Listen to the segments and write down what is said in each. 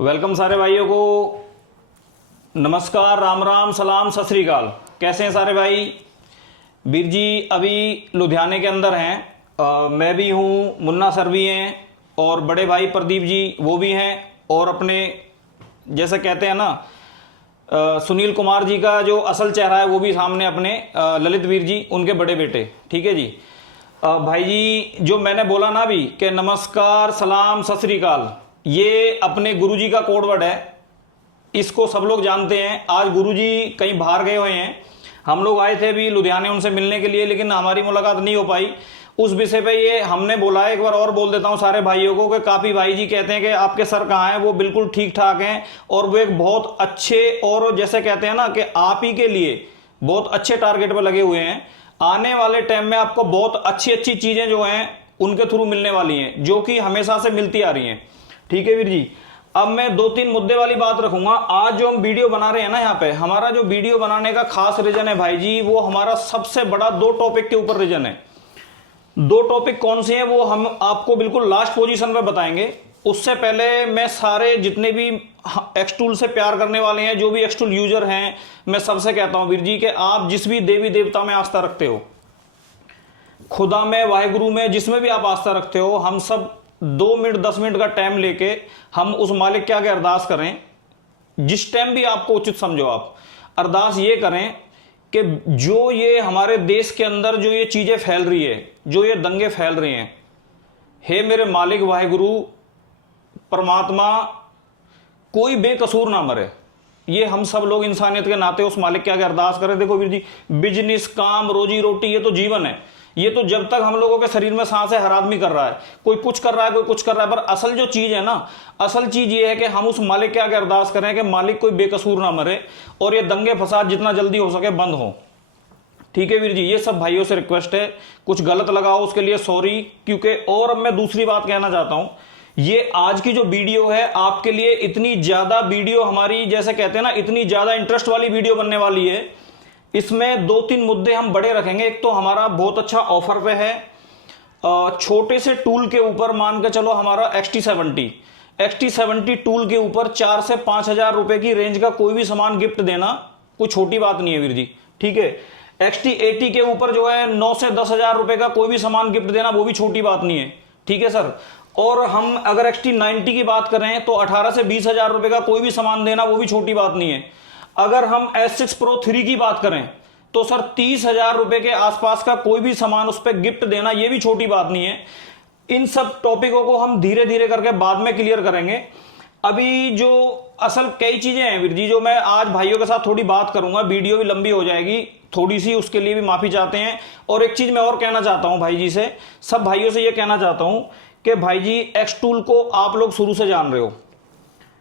Welcome सारे भाइयों को। नमस्कार, राम राम, सलाम, सत श्री अकाल। कैसे हैं सारे भाई? वीर जी अभी लुधियाने के अंदर हैं। मैं भी हूँ, मुन्ना सर भी हैं और बड़े भाई प्रदीप जी वो भी हैं, और अपने जैसे कहते हैं ना सुनील कुमार जी का जो असल चेहरा है वो भी सामने, अपने ललित वीर जी उनके बड़े बेटे। ठीक है जी। भाई जी जो मैंने बोला ना अभी कि नमस्कार, सलाम, सत श्री अकाल, ये अपने गुरुजी का कोड वर्ड है। इसको सब लोग जानते हैं। आज गुरुजी कहीं बाहर गए हुए हैं, हम लोग आए थे अभी लुधियाने उनसे मिलने के लिए, लेकिन हमारी मुलाकात नहीं हो पाई। उस विषय पे ये हमने बोला है, एक बार और बोल देता हूं सारे भाइयों को कि काफी भाई जी कहते हैं कि आपके सर कहाँ हैं, वो बिल्कुल ठीक ठाक हैं और वो एक बहुत अच्छे, और जैसे कहते हैं ना कि आप ही के लिए बहुत अच्छे टारगेट पर लगे हुए हैं। आने वाले टाइम में आपको बहुत अच्छी अच्छी चीजें जो हैं उनके थ्रू मिलने वाली हैं, जो कि हमेशा से मिलती आ रही हैं। ठीक है वीर जी। अब मैं दो तीन मुद्दे वाली बात रखूंगा। आज जो हम वीडियो बना रहे हैं ना, यहाँ पे हमारा जो वीडियो बनाने का खास रीजन है भाई जी, वो हमारा सबसे बड़ा दो टॉपिक के ऊपर रीजन है। दो टॉपिक कौन से हैं वो हम आपको बिल्कुल लास्ट पोजीशन पे बताएंगे। उससे पहले मैं सारे जितने भी एक्सटूल से प्यार करने वाले हैं, जो भी एक्सटूल यूजर हैं, मैं सबसे कहता हूं वीर जी कि आप जिस भी देवी देवता में आस्था रखते हो, खुदा में, वाहेगुरु में, जिसमें भी आप आस्था रखते हो, हम सब 2 मिनट 10 मिनट का टाइम लेके हम उस मालिक के आगे अरदास करें। जिस टाइम भी आपको उचित समझो, आप अरदास ये करें कि जो ये हमारे देश के अंदर जो ये चीजें फैल रही है, जो ये दंगे फैल रहे हैं, हे मेरे मालिक वाहेगुरु परमात्मा, कोई बेकसूर ना मरे। ये हम सब लोग इंसानियत के नाते उस मालिक के आगे अरदास करें। देखो वीर जी, बिजनेस, काम, रोजी रोटी, ये तो जीवन है। ये तो जब तक हम लोगों के शरीर में सांस है, हर आदमी कर रहा है, कोई कुछ कर रहा है, कोई कुछ कर रहा है, पर असल जो चीज है ना, असल चीज ये है कि हम उस मालिक के आगे अरदास करें कि मालिक कोई बेकसूर ना मरे और ये दंगे फसाद जितना जल्दी हो सके बंद हो। ठीक है वीर जी, ये सब भाइयों से रिक्वेस्ट है। कुछ गलत लगा हो उसके लिए सॉरी। क्योंकि और अब मैं दूसरी बात कहना चाहता हूं, ये आज की जो वीडियो है आपके लिए इतनी ज्यादा वीडियो हमारी, जैसे कहते हैं ना, इतनी ज्यादा इंटरेस्ट वाली वीडियो बनने वाली है। इसमें 2-3 मुद्दे हम बड़े रखेंगे। एक तो हमारा बहुत अच्छा ऑफर पे है, छोटे से टूल के ऊपर मान के चलो, हमारा XT70 टूल के ऊपर 4 से 5 हजार रुपए की रेंज का कोई भी सामान गिफ्ट देना कोई छोटी बात नहीं है वीर जी। ठीक है। XT80 के ऊपर जो है 9 से 10 हजार रुपए का कोई भी सामान गिफ्ट देना, वो भी छोटी बात नहीं है। ठीक है सर। और हम अगर XT90 की बात करें तो 18 से 20 हजार रुपए का कोई भी सामान देना, वो भी छोटी बात नहीं है। अगर हम S6 Pro 3 की बात करें तो सर 30 हजार रुपए के आसपास का कोई भी सामान उस पर गिफ्ट देना, ये भी छोटी बात नहीं है। इन सब टॉपिकों को हम धीरे धीरे करके बाद में क्लियर करेंगे। अभी जो असल कई चीजें हैं वीर जी, जो मैं आज भाइयों के साथ थोड़ी बात करूंगा, वीडियो भी लंबी हो जाएगी थोड़ी सी, उसके लिए भी माफी चाहते हैं। और एक चीज मैं और कहना चाहता हूं भाई जी से, सब भाइयों से यह कहना चाहता हूं कि भाई जी एक्सटूल को आप लोग शुरू से जान रहे हो।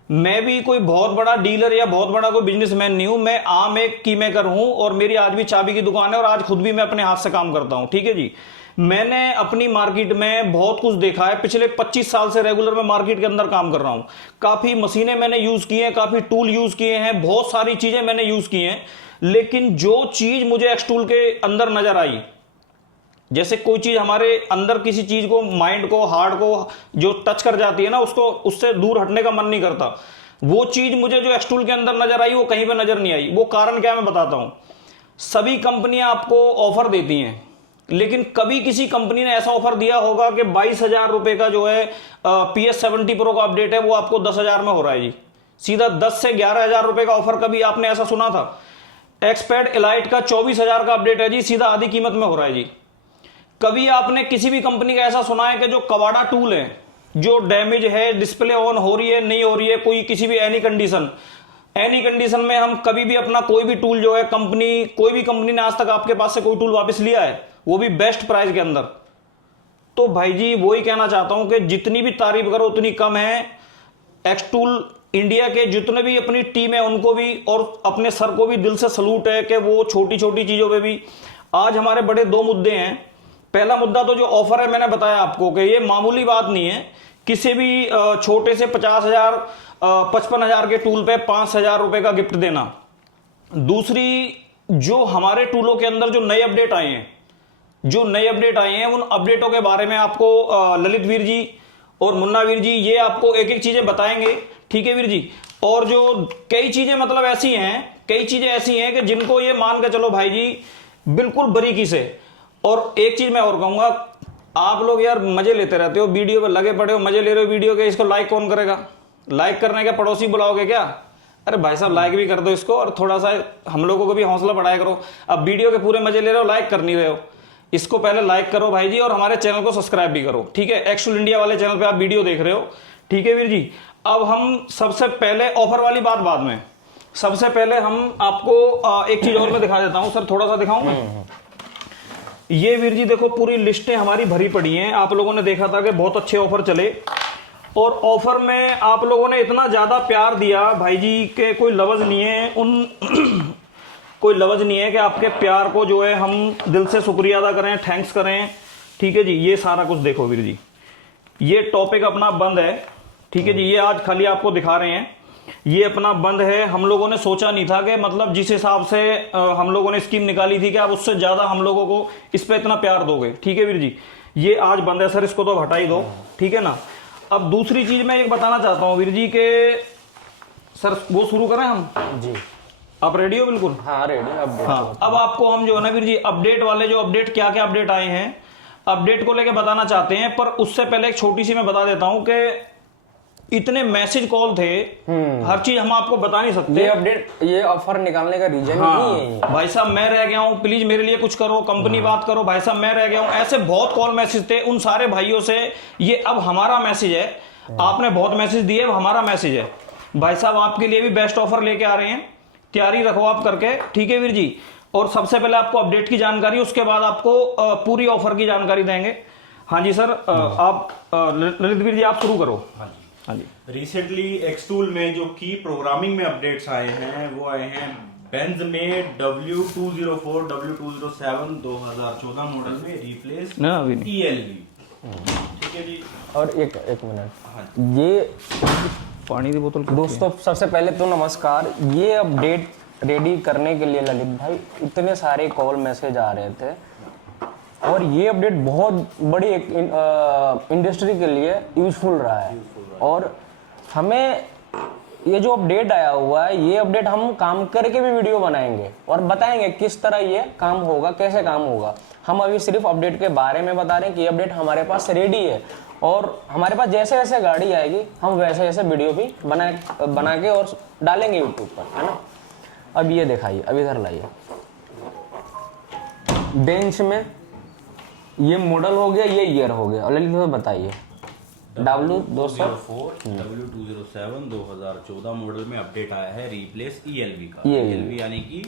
मैं भी कोई बहुत बड़ा डीलर या बहुत बड़ा कोई बिजनेसमैन नहीं हूं, मैं आम एक की मेकर हूं, और मेरी आज भी चाबी की दुकान है और आज खुद भी मैं अपने हाथ से काम करता हूं। ठीक है जी। मैंने अपनी मार्केट में बहुत कुछ देखा है। पिछले 25 साल से रेगुलर मैं मार्केट के अंदर काम कर रहा हूं। काफी मशीनें मैंने यूज की हैं, काफी टूल यूज किए हैं, बहुत सारी चीजें मैंने यूज की हैं। लेकिन जो चीज मुझे एक्सटूल के अंदर नजर आई, जैसे कोई चीज हमारे अंदर किसी चीज को, माइंड को, हार्ट को जो टच कर जाती है ना, उसको उससे दूर हटने का मन नहीं करता। वो चीज मुझे जो एक्सटूल के अंदर नजर आई, वो कहीं पे नजर नहीं आई। वो कारण क्या मैं बताता हूं। सभी कंपनियां आपको ऑफर देती हैं, लेकिन कभी किसी कंपनी ने ऐसा ऑफर दिया होगा कि 22 हजार रुपए का जो है PS70 Pro का अपडेट है, वो आपको 10 हजार में हो रहा है जी। सीधा 10 से 11 हजार रुपए का ऑफर कभी आपने ऐसा सुना था? एक्सपैड एलाइट का 24 हजार का अपडेट है जी, सीधा आधी कीमत में हो रहा है जी। कभी आपने किसी भी कंपनी का ऐसा सुना है कि जो कवाड़ा टूल है, जो डैमेज है, डिस्प्ले ऑन हो रही है, नहीं हो रही है, कोई किसी भी एनी कंडीशन में हम कभी भी अपना कोई भी टूल जो है, कंपनी, कोई भी कंपनी ने आज तक आपके पास से कोई टूल वापस लिया है, वो भी बेस्ट प्राइस के अंदर? तो भाई जी वही कहना चाहता हूं कि जितनी भी तारीफ करो उतनी कम है। एक्सटूल इंडिया के जितने भी अपनी टीम है उनको भी, और अपने सर को भी दिल से सलूट है कि वो छोटी छोटी चीजों पे भी। आज हमारे बड़े 2 मुद्दे हैं। पहला मुद्दा तो जो ऑफर है, मैंने बताया आपको कि ये मामूली बात नहीं है। किसी भी छोटे से 50 हजार 55 हजार के टूल पे 5 हजार रुपए का गिफ्ट देना। दूसरी, जो हमारे टूलों के अंदर जो नए अपडेट आए हैं, उन अपडेटों के बारे में आपको ललित वीर जी और मुन्ना वीर जी ये आपको एक एक चीजें बताएंगे, ठीक है वीर जी। और जो कई चीजें मतलब ऐसी हैं, कई चीजें ऐसी हैं कि जिनको ये मान के चलो भाई जी बिल्कुल बारीकी से। और एक चीज मैं और कहूंगा, आप लोग यार मजे लेते रहते हो, वीडियो पे लगे पड़े हो, मजे ले रहे हो वीडियो के, इसको लाइक कौन करेगा? लाइक करने के पड़ोसी बुलाओगे क्या? अरे भाई साहब लाइक भी कर दो इसको, और थोड़ा सा हम लोगों को भी हौसला बढ़ाया करो। अब वीडियो के पूरे मजे ले रहे हो, लाइक कर नहीं रहे हो, इसको पहले लाइक करो भाई जी, और हमारे चैनल को सब्सक्राइब भी करो, ठीक है। एक्चुअल इंडिया वाले चैनल पे आप वीडियो देख रहे हो, ठीक है वीर जी। अब हम सबसे पहले ऑफर वाली बात बाद में, सबसे पहले हम आपको एक चीज और मैं दिखा देता हूं सर, थोड़ा सा दिखाऊं मैं। ये वीर जी देखो पूरी लिस्टें हमारी भरी पड़ी हैं। आप लोगों ने देखा था कि बहुत अच्छे ऑफर चले, और ऑफर में आप लोगों ने इतना ज्यादा प्यार दिया भाई जी के कोई लफ्ज नहीं है उन कोई लफ्ज नहीं है कि आपके प्यार को जो है हम दिल से शुक्रिया अदा करें, थैंक्स करें, ठीक है जी। ये सारा कुछ देखो वीर जी, ये टॉपिक अपना बंद है, ठीक है जी। ये आज खाली आपको दिखा रहे हैं, ये अपना बंद है। हम लोगों ने सोचा नहीं था कि मतलब जिस हिसाब से हम लोगों ने स्कीम निकाली थी कि आप उससे ज्यादा हम लोगों को इस पे इतना प्यार दोगे, ठीक है वीर जी। ये आज बंद है सर, इसको तो हटा ही दो, ठीक है ना। अब दूसरी चीज मैं एक बताना चाहता हूँ वीर जी के सर, वो शुरू करें हम जी। आप रेडी हो? बिल्कुल हाँ रेडी। हाँ, अब आपको हम जो है ना वीर जी अपडेट वाले जो अपडेट क्या क्या अपडेट आए हैं, अपडेट को लेके बताना चाहते हैं। पर उससे पहले एक छोटी सी मैं बता देता हूं कि इतने मैसेज कॉल थे, हर चीज हम आपको बता नहीं सकते। ये अपडेट, ये ऑफर निकालने का रीजन हाँ, ही है। भाई साहब मैं रह गया हूं, प्लीज मेरे लिए कुछ करो, कंपनी बात करो, भाई साहब मैं रह गया हूं, ऐसे बहुत कॉल मैसेज थे उन सारे भाइयों से। ये अब हमारा मैसेज है, आपने बहुत मैसेज दिए, अब हमारा मैसेज है भाई साहब, आपके लिए भी बेस्ट ऑफर लेके आ रहे हैं, तैयारी रखो आप करके, ठीक है वीर जी। और सबसे पहले आपको अपडेट की जानकारी, उसके बाद आपको पूरी ऑफर की जानकारी देंगे। हाँ जी सर, आप ललित वीर जी आप शुरू करो। हाँ जी। रिसेंटली एक्सटूल में जो की प्रोग्रामिंग में अपडेट्स आए हैं वो आए हैं बेंज में W204 W207 2014 मॉडल में रिप्लेस ELV, ठीक है जी। और एक मिनट, ये पानी की बोतल दोस्तों सबसे पहले तो नमस्कार। ये अपडेट रेडी करने के लिए ललित भाई इतने सारे कॉल मैसेज आ रहे थे, और ये अपडेट बहुत बड़ी एक इंडस्ट्री के लिए यूजफुल रहा है। और हमें ये जो अपडेट आया हुआ है, ये अपडेट हम काम करके भी वीडियो बनाएंगे और बताएंगे किस तरह ये काम होगा, कैसे काम होगा। हम अभी सिर्फ अपडेट के बारे में बता रहे हैं कि ये अपडेट हमारे पास रेडी है, और हमारे पास जैसे जैसे गाड़ी आएगी हम वैसे वैसे वीडियो भी बना के और डालेंगे यूट्यूब पर, है ना। अब ये दिखाइए, अब इधर लाइए। बेंच में ये मॉडल हो गया, ये ईयर हो गया, और ललित भाई बताइए। W204 W207 2014 मॉडल में अपडेट आया है रिप्लेस ELV का। ELV यानी कि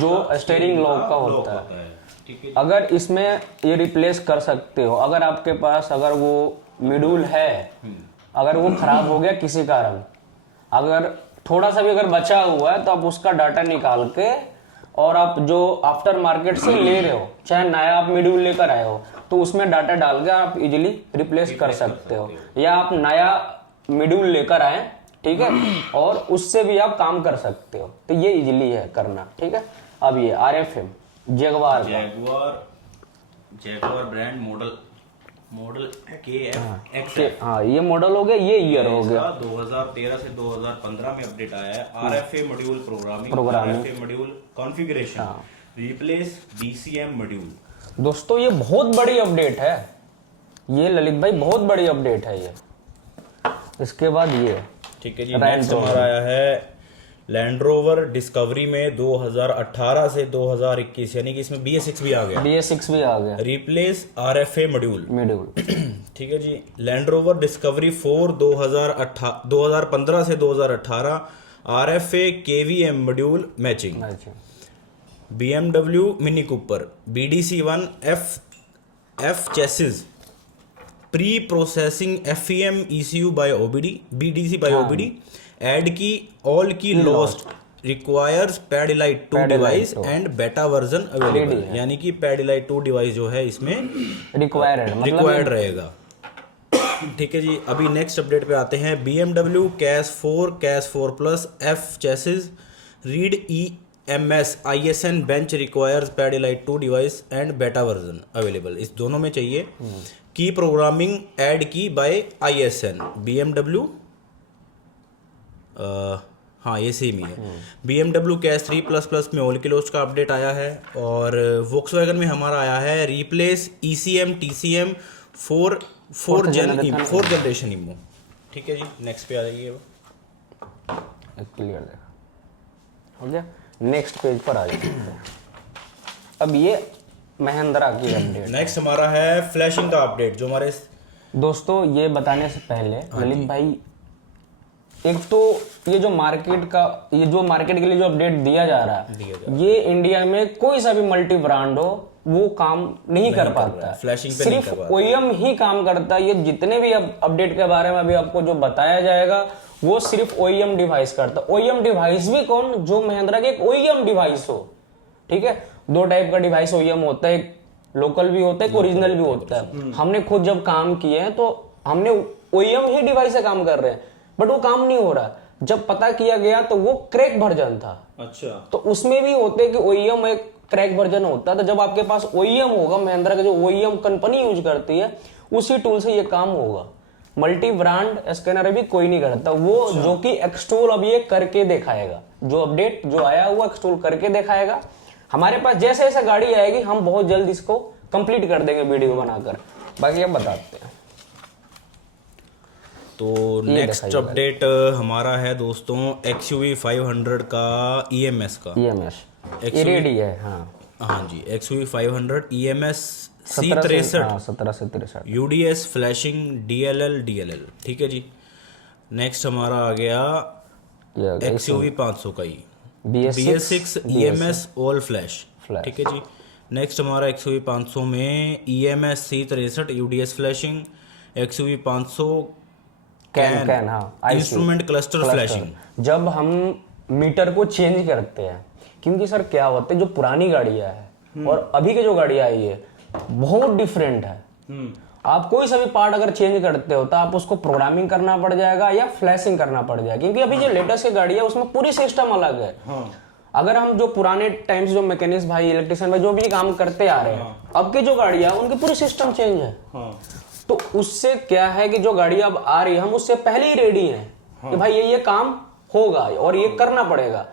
जो स्टीयरिंग लॉक का होता है, ठीक है। अगर इसमें ये रिप्लेस कर सकते हो, अगर आपके पास अगर वो मॉड्यूल है, अगर वो खराब हो गया किसी कारण, अगर थोड़ा सा भी अगर बचा हुआ है, तो आप उसका डाटा निकाल के, और आप जो आफ्टर मार्केट से ले रहे हो, चाहे नया आप मॉड्यूल लेकर आए हो, तो उसमें डाटा डाल के आप इजीली रिप्लेस कर सकते हो। या आप नया मॉड्यूल लेकर आए, ठीक है, और उससे भी आप काम कर सकते हो, तो ये इजीली है करना, ठीक है। अब ये RFM Jaguar brand model KF हाँ, ये मॉडल हो गया, ये ईयर हो गया। 2013 से 2015 में अपडेट आया है। RFA module programming, RFA module configuration, replace DCM module. दोस्तों ये बहुत बड़ी अपडेट है, ये ललित भाई बहुत बड़ी अपडेट है ये। इसके बाद ये ठीक है जी, नेक्स्ट हमारा आया है लैंड रोवर डिस्कवरी में 2018 से 2021, यानी कि इसमें BS6 भी आ गया। BS6 भी आ गया, रिप्लेस RFA मॉड्यूल। ठीक है जी। लैंड रोवर डिस्कवरी 4 2015 से 2018 RFA KVM module matching. BMW Mini Cooper BDC1 F chassis pre processing FEM ECU by OBD BDC by OBD add key all key lost requires पैडिलाइट 2 device and beta version available, यानी कि पैडिलाइट 2 device जो है इसमें required रहेगा। ठीक है जी। अभी नेक्स्ट अपडेट पे आते हैं। BMW CAS 4 plus F chassis read EMS ISN bench requires पैडिलाइट 2 device and beta version available. इस दोनों में चाहिए की programming add key by ISN BMW, हाँ ये सेम ही है। BMW कैश 3++ में ऑल किलोज का अपडेट आया है, और वोक्सवैगन में हमारा आया है replace ECM TCM four generation immo. ठीक है जी, नेक्स्ट पे आ जाइए। क्लियर देखा हो गया। नेक्स्ट पेज पर आ जाते हैं। अब ये महिंद्रा की अपडेट। नेक्स्ट हमारा है फ्लैशिंग का अपडेट, जो हमारे दोस्तों ये बताने से पहले ललित भाई, एक तो ये जो मार्केट के लिए जो अपडेट दिया जा रहा है, ये इंडिया में कोई सा भी मल्टी ब्रांड हो वो काम नहीं कर पाता, फ्लैशिंग पे नहीं कर सिर्फ पाता। OEM ही काम करता है। ये जितने भी अपडेट के बारे में अभी आपको जो बताया जाएगा वो सिर्फ OEM डिवाइस करता है। OEM डिवाइस भी कौन, जो महिंद्रा के एक OEM डिवाइस हो। ठीक है, दो टाइप का डिवाइस OEM होता है, एक लोकल भी होता है, एक ओरिजिनल भी होता है। हमने खुद जब काम किए हैं तो हमने OEM ही डिवाइस से काम कर रहे हैं, बट वो काम नहीं हो रहा। जब पता किया गया तो वो क्रैक वर्जन था। अच्छा, तो उसमें भी होते कि OEM एक क्रैक वर्जन होता है। तो जब आपके पास OEM होगा, महिंद्रा का जो OEM कंपनी यूज करती है, उसी टूल से ये काम होगा। मल्टी ब्रांड स्कैनर अभी कोई नहीं करता वो। जो कि एक्सटोल अब ये करके दिखाएगा, जो अपडेट जो आया हुआ एक्सटोल करके दिखाएगा। हमारे पास जैसे जैसे गाड़ी आएगी हम बहुत जल्द इसको कंप्लीट कर देंगे वीडियो बनाकर। बाकी अब बताते हैं। तो नेक्स्ट अपडेट हमारा है दोस्तों XUV 500 का EMS का। EMS ये रेडी है। हाँ जी, XUV 500 EMS 17 C63 से 63 UDS फ्लैशिंग DLL। ठीक है जी। नेक्स्ट हमारा आ गया XUV 500 का ही BS6 EMS ऑल फ्लैश। ठीक है जी। नेक्स्ट हमारा XUV 500 में EMS C63 UDS flashing, XUV 500 can instrument cluster flashing. जब हम मीटर को चेंज करते हैं, क्योंकि सर क्या होता है, जो पुरानी गाड़ियां है और अभी के जो गाड़ियां आई है बहुत डिफरेंट है। आप कोई सा भी पार्ट अगर चेंज करते हो तो आप उसको प्रोग्रामिंग करना पड़ जाएगा या फ्लैशिंग करना पड़ जाएगा, क्योंकि अभी जो लेटेस्ट की गाड़ी है उसमें पूरी सिस्टम अलग है। अगर हम जो पुराने टाइम से जो मैकेनिक्स भाई, इलेक्ट्रिशियन भाई जो भी काम करते आ रहे हैं, अब की जो गाड़ियां उनकी पूरी सिस्टम चेंज है। तो उससे क्या है कि जो गाड़ी अब आ रही है हम उससे पहले ही रेडी हैं कि भाई ये काम होगा और ये करना पड़ेगा।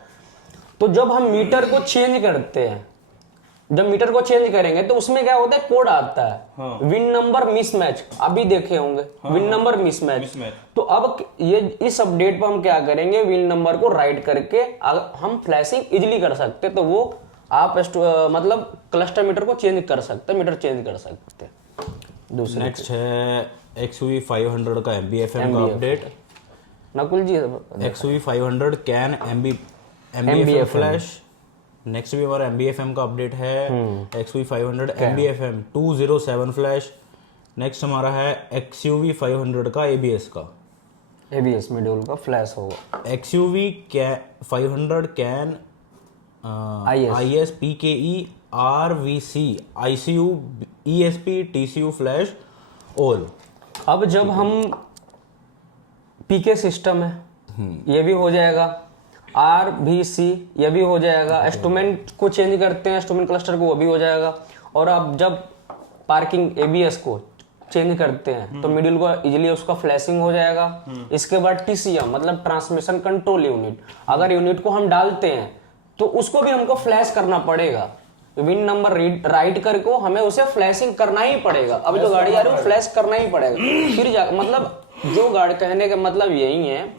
तो जब हम मीटर को चेंज करते हैं, जब मीटर को चेंज करेंगे तो उसमें क्या होता है, कोड आता है विन नंबर मिसमैच। अभी देखे होंगे विन नंबर मिसमैच। तो अब ये इस अपडेट पर हम क्या करेंगे, विन नंबर को राइट करके हम फ्लैशिंग इजिली कर सकते। तो वो आप मतलब क्लस्टर मीटर को चेंज कर सकते, मीटर चेंज कर सकते। नेक्स्ट है XUV 500 का MBFM का update. Nakul ji, XUV 500 can MBFM flash. Next भी हमारा MBFM का अपडेट है XUV 500 MBFM 207 फ्लैश। नेक्स्ट हमारा है XUV 500 का ABS का, ABS मॉड्यूल का फ्लैश होगा। XUV 500 can IS PKE RVC ICU ESP TCU flash all. अब जब हम PK सिस्टम है ये भी हो जाएगा, RVC ये भी हो जाएगा, इंस्ट्रूमेंट को चेंज करते हैं इंस्ट्रूमेंट क्लस्टर को, वो भी हो जाएगा। और अब जब पार्किंग ABS को चेंज करते हैं तो मिडिल को इजीली उसका फ्लैशिंग हो जाएगा। इसके बाद TCM मतलब ट्रांसमिशन कंट्रोल यूनिट, अगर यूनिट को हम डालते हैं तो उसको भी हमको फ्लैश करना पड़ेगा। विन नंबर राइट करके हमें उसे फ्लैशिंग करना ही पड़ेगा। अब जो गाड़ी आ रही है वो फ्लैश करना ही पड़ेगा फिर मतलब जो गाड़ी, कहने का मतलब यही है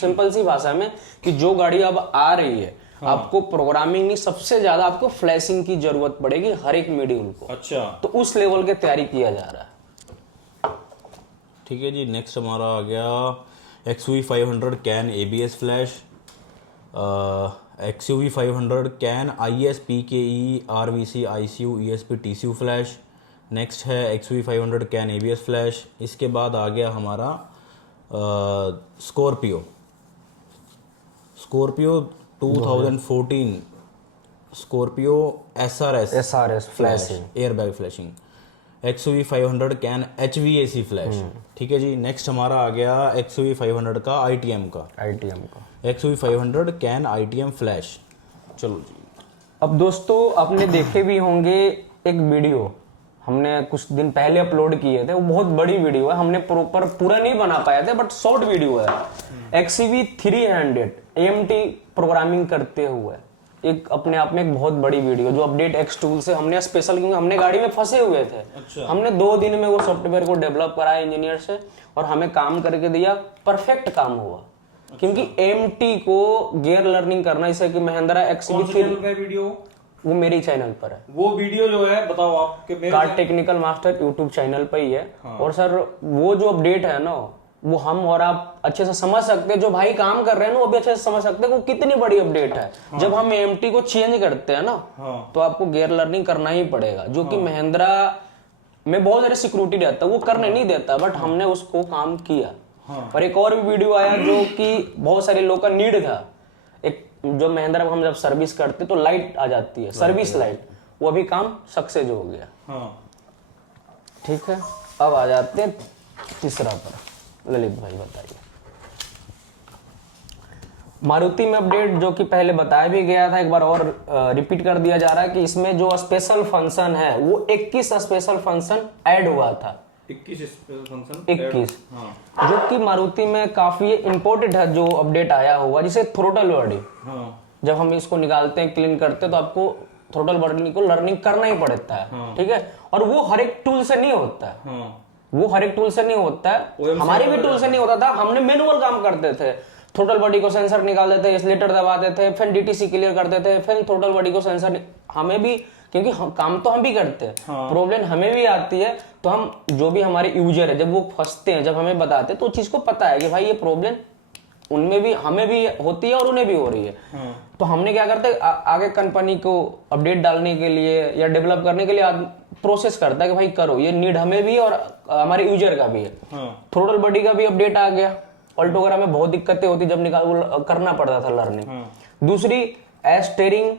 सिंपल सी भाषा में कि जो गाड़ी अब आ रही है आपको प्रोग्रामिंग नहीं, सबसे ज्यादा आपको फ्लैशिंग की जरूरत पड़ेगी हर एक मॉड्यूल को। अच्छा, तो उस लेवल की तैयारी किया जा रहा है। ठीक है जी। नेक्स्ट हमारा आ गया XUV 500 can ABS flash, XUV 500 can IS PKE RVC ICU ESP TCU flash. Next है XUV 500 कैन ABS फ्लैश। इसके बाद आ गया हमारा Scorpio 2014 Scorpio SRS flashing airbag flashing. XUV 500 can HVAC flash. ठीक है जी। नेक्स्ट हमारा आ गया XUV 500 का ITM का XUV 500 कैन ITM फ्लैश। चलो जी। अब दोस्तों आपने देखे भी होंगे एक वीडियो हमने कुछ दिन पहले अपलोड किए थे, वो बहुत बड़ी वीडियो है, हमने प्रॉपर पूरा नहीं बना पाए थे बट शॉर्ट वीडियो है। XCV 300 AMT प्रोग्रामिंग करते हुए एक अपने आप में एक बहुत बड़ी वीडियो जो अपडेट X टूल से हमने स्पेशल, क्योंकि हमने गाड़ी में फंसे हुए थे। अच्छा। हमने 2 दिन में वो सॉफ्टवेयर को डेवलप कराया इंजीनियर से और हमें काम करके दिया, परफेक्ट काम हुआ। क्योंकि AMT को गियर लर्निंग करना, जैसे कि महिंद्रा XCV 3 वीडियो वो मेरी चैनल पर है, वो वीडियो जो है बताओ आपके मेरे car technical master YouTube channel पर ही है। और सर वो जो अपडेट है ना, वो हम और आप अच्छे से समझ सकते हैं, जो भाई काम कर रहे हैं ना वो भी अच्छे से समझ सकते हैं वो कितनी बड़ी अपडेट है। जब हम AMT को चेंज करते हैं ना, तो आपको गियर लर्निंग करना ही पड़ेगा, जो कि महिंद्रा में बहुत सारे सिक्योरिटी रहता है, वो करने नहीं देता, बट हमने उसको काम किया। और एक और भी वीडियो आया जो कि बहुत सारे लोग का नीड था, एक जो महिंद्रा में हम जब सर्विस करते तो लाइट आ जाती है, सर्विस लाइट, वो अभी काम सक्सेस हो गया। ठीक है, अब आ जाते हैं तीसरा पर। ललित भाई बताइए। मारुति में अपडेट जो कि पहले बताया भी गया था, एक बार और रिपीट कर दिया जा रहा है कि इसमें जो स्पेशल फंक्शन है वो 21 स्पेशल फंक्शन ऐड हुआ था। 21 फंक्शन 21, जो कि मारुति में काफी इंपॉर्टेंट है जो अपडेट आया हुआ, जिसे थ्रोटल बॉडी। जब हम इसको निकालते हैं, क्लीन करते हैं, तो आपको थ्रोटल बॉडी को लर्निंग करना ही पड़ता है। ठीक है, और वो हर एक टूल से नहीं होता है, वो हर एक टूल से नहीं होता है, हमारे भी टूल से नहीं होता था। हमने मैनुअल काम करते थे, थ्रोटल बॉडी को सेंसर निकाल देते, एक्सीलरेटर दबाते थे, फिर DTC क्लियर करते थे, फिर थ्रोटल बॉडी को सेंसर, हमें भी, क्योंकि काम तो हम भी करते हैं, प्रॉब्लम हमें भी आती है, तो हम जो भी हमारे यूजर है जब वो फंसते हैं, जब हमें बताते हैं, तो उस चीज को पता है कि भाई ये प्रॉब्लम उनमें भी, हमें भी होती है और उन्हें भी हो रही है। तो हमने क्या करते हैं, आगे कंपनी को अपडेट डालने के लिए या डेवलप करने के लिए प्रोसेस करता है कि भाई करो, ये नीड हमें भी और हमारे यूजर का भी है। थ्रोटल बॉडी का भी अपडेट आ गया। ऑल्टोग्राफ में बहुत दिक्कतें होती, जब निकाल करना पड़ता था लर्निंग। दूसरी स्टीयरिंग,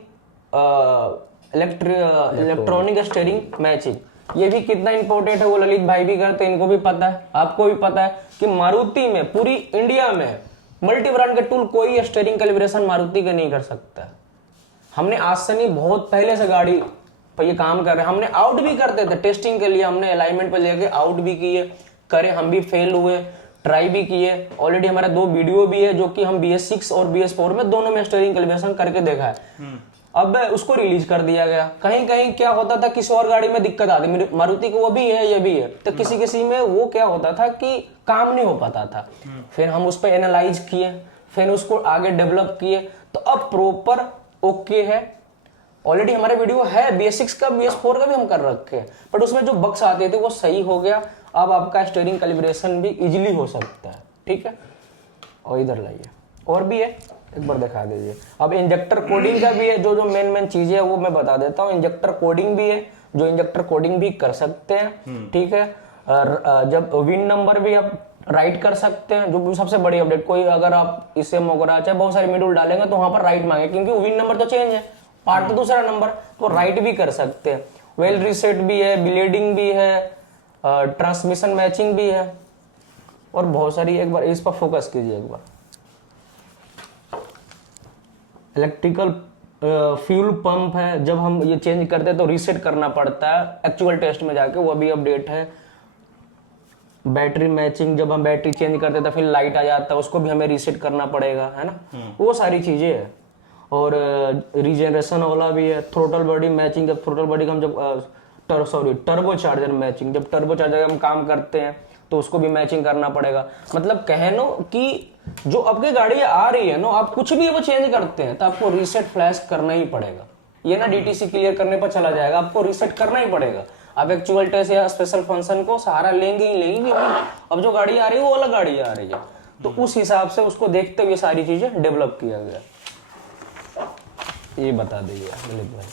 इलेक्ट्रॉनिक स्टीयरिंग मैचिंग, ये भी कितना इंपॉर्टेंट है, वो ललित भाई भी करते हैं, इनको भी पता है, आपको भी पता है कि मारुति में पूरी इंडिया में मल्टी ब्रांड के टूल कोई स्टीयरिंग कैलिब्रेशन मारुति के नहीं कर सकता। हमने आज से नहीं, बहुत पहले से गाड़ी पर ये काम कर रहे हैं। हमने आउट भी करते थे टेस्टिंग के लिए, हमने अलाइनमेंट पे लेके आउट भी किए, करे, हम भी फेल हुए, ट्राई भी किए। ऑलरेडी हमारा 2 वीडियो भी है जो कि हम BS6 और BS4 में दोनों में स्टीयरिंग कैलिब्रेशन करके देखा है। अब उसको रिलीज कर दिया गया। कहीं कहीं क्या होता था, किसी और गाड़ी में दिक्कत आती, मारुति को वो भी है, ये भी है, तो किसी किसी में वो क्या होता था कि काम नहीं हो पाता था। फिर हम उस पर एनालाइज किए, फिर उसको आगे डेवलप किए, तो अब प्रॉपर ओके है। ऑलरेडी हमारा वीडियो है BS6 का, BS4 का भी हम कर रखे हैं, बट उसमें जो बग्स आते थे वो सही हो गया। अब आपका स्टीयरिंग कैलिब्रेशन भी इजीली हो सकता है। ठीक है, और इधर लाइए, और भी है, एक बार दिखा दीजिए। अब इंजेक्टर कोडिंग का भी है, जो मेन चीजें है वो मैं बता देता हूँ। इंजेक्टर कोडिंग भी है, जो इंजेक्टर कोडिंग भी कर सकते हैं। ठीक है, जब विन नंबर भी आप राइट कर सकते हैं, जो सबसे बड़ी अपडेट। कोई अगर आप इसे मोगरा चाहे बहुत सारे मॉड्यूल डालेंगे तो वहां पर राइट मांगे, क्योंकि विन नंबर तो चेंज है, पार्ट तो दूसरा नंबर, तो राइट भी कर सकते हैं। वेल रीसेट भी है, ब्लेडिंग भी है, ट्रांसमिशन मैचिंग भी है, और बहुत सारी। एक बार इस पर फोकस कीजिए एक बार। इलेक्ट्रिकल फ्यूल पंप है, जब हम ये चेंज करते हैं तो रीसेट करना पड़ता है एक्चुअल टेस्ट में जाके, वो भी अपडेट है। बैटरी मैचिंग, जब हम बैटरी चेंज करते हैं तो फिर लाइट आ जाता है, उसको भी हमें रीसेट करना पड़ेगा, है ना। वो सारी चीजें है। और रीजनरेशन वाला भी है। थ्रोटल बॉडी मैचिंग, जब थ्रोटल बॉडी का हम जब टर्बो चार्जर मैचिंग, जब टर्बो चार्जर हम काम करते हैं तो उसको भी मैचिंग करना पड़ेगा। मतलब कहनो कि जो आपकी गाड़ी आ रही है ना, आप कुछ भी वो चेंज करते हैं तो आपको रीसेट फ्लैश करना ही पड़ेगा। ये ना DTC क्लियर करने पर चला जाएगा, आपको रीसेट करना ही पड़ेगा। आप एक्चुअल टेस्ट या स्पेशल फंक्शन को सहारा लेंगे ही लेंगे, अब जो गाड़ी आ रही है वो अलग गाड़ी आ रही है, तो उस हिसाब से उसको देखते हुए सारी चीजें डेवलप किया गया। ये बता दीजिए ललित भाई।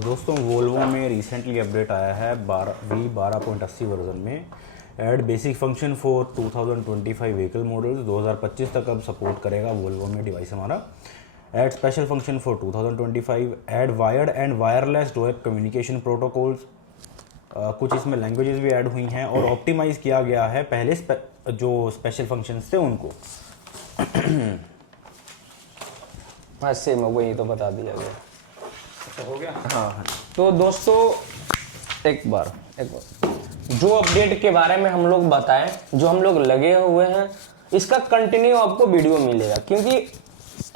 दोस्तों, वोल्वो में रिसेंटली अपडेट आया है V12.80 वर्जन में। Add basic function for 2025 vehicle models, 2025 तक अब सपोर्ट करेगा वोल्वो में डिवाइस हमारा। Add special function for 2025, add wired and wireless DoIP communication protocols. कुछ इसमें लैंग्वेजेस भी ऐड हुई हैं और ऑप्टिमाइज किया गया है पहले जो स्पेशल फंक्शंस थे उनको। ऐसे में वही तो बता दिया गया। हो गया। हाँ, तो दोस्तों एक बार जो अपडेट के बारे में हम लोग बताएं, जो हम लोग लगे हुए हैं, इसका कंटिन्यू आपको वीडियो मिलेगा, क्योंकि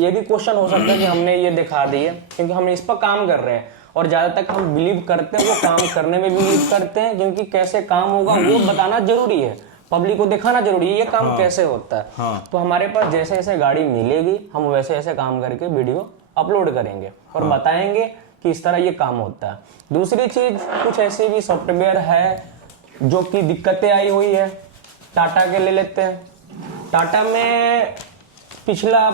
ये भी क्वेश्चन हो सकता है कि हमने ये दिखा दिए, क्योंकि हम इस पर काम कर रहे हैं और ज्यादा तक हम बिलीव करते हैं, वो काम करने में भी बिलीव करते हैं, क्योंकि कैसे काम होगा वो बताना जरूरी है, पब्लिक को दिखाना जरूरी है ये काम कैसे होता है। तो हमारे पास जैसे जैसे गाड़ी मिलेगी हम वैसे ऐसे काम करके वीडियो अपलोड करेंगे और बताएंगे कि इस तरह ये काम होता है। दूसरी चीज, कुछ ऐसी भी सॉफ्टवेयर है जो कि दिक्कतें आई हुई है। टाटा के ले लेते हैं। टाटा में पिछला